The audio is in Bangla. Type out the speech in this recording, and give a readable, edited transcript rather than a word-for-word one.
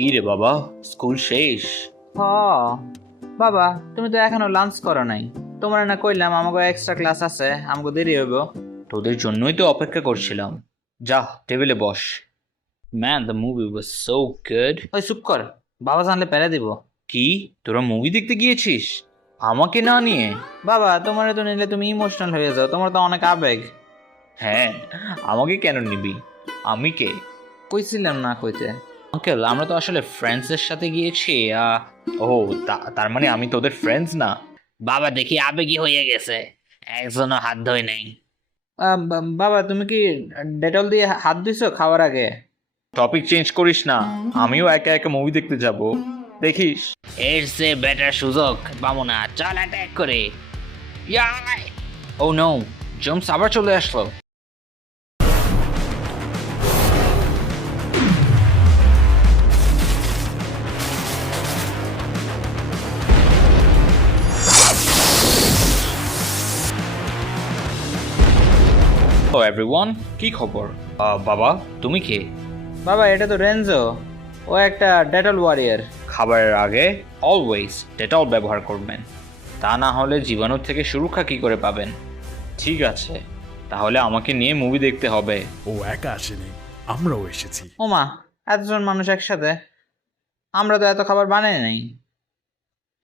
কি রে বাবা, স্কুল শেষ? হ বাবা, তুমি তো এখনো লাঞ্চ করো নাই। তোমার না কইলাম আমাকে এক্সট্রা ক্লাস আছে, আমাকে দেরি হইব। তোদের জন্যই তো অপেক্ষা করছিলাম। যা, টেবিলে বস। Man, the movie was so good. ওই চুপ কর, বাবা জানলে পেরে দিব। কি, তোরা মুভি দেখতে গিয়েছিস আমাকে না নিয়ে? বাবা, তোমার তো নিলে তুমি ইমোশনাল হয়ে যাও, তোমার তো অনেক আবেগ। হ্যাঁ, আমাকে কেন নিবি? আমি কে? কইছিলাম না কইতে। আঙ্কেল, আমরা তো আসলে ফ্রেন্ডসদের সাথে গিয়েছি। ও, তার মানে আমি তোদের ফ্রেন্ডস না? বাবা দেখি আবেগী হয়ে গেছে, একজনও হাত ধোয় নাই। বাবা, তুমি কি ডেটল দিয়ে হাত দিছো খাওয়ার আগে? টপিক চেঞ্জ করিস না, আমিও একা একা মুভি দেখতে যাব, দেখিস। এর সে বেটার সুযোগ পাবো না, চল অ্যাটাক করে। ইয়াই! ও নো, জম্পস আবার চলে আসলো। হ্যালো এভরিওয়ান, কি খবর? বাবা, তুমি কে? বাবা, এটা তো রেঞ্জো, ও একটা ডেটল ওয়ারিয়ার। খাবারের আগে অলওয়েজ ডেটল ব্যবহার করবেন, তা না হলে জীবাণু থেকে সুরক্ষা কি করে পাবেন? ঠিক আছে, তাহলে আমাকে নিয়ে মুভি দেখতে হবে। ও একা আসেনি, আমরাও এসেছি। ওমা, এতজন মানুষ একসাথে, আমরা তো এত খাবার বানাই নাই।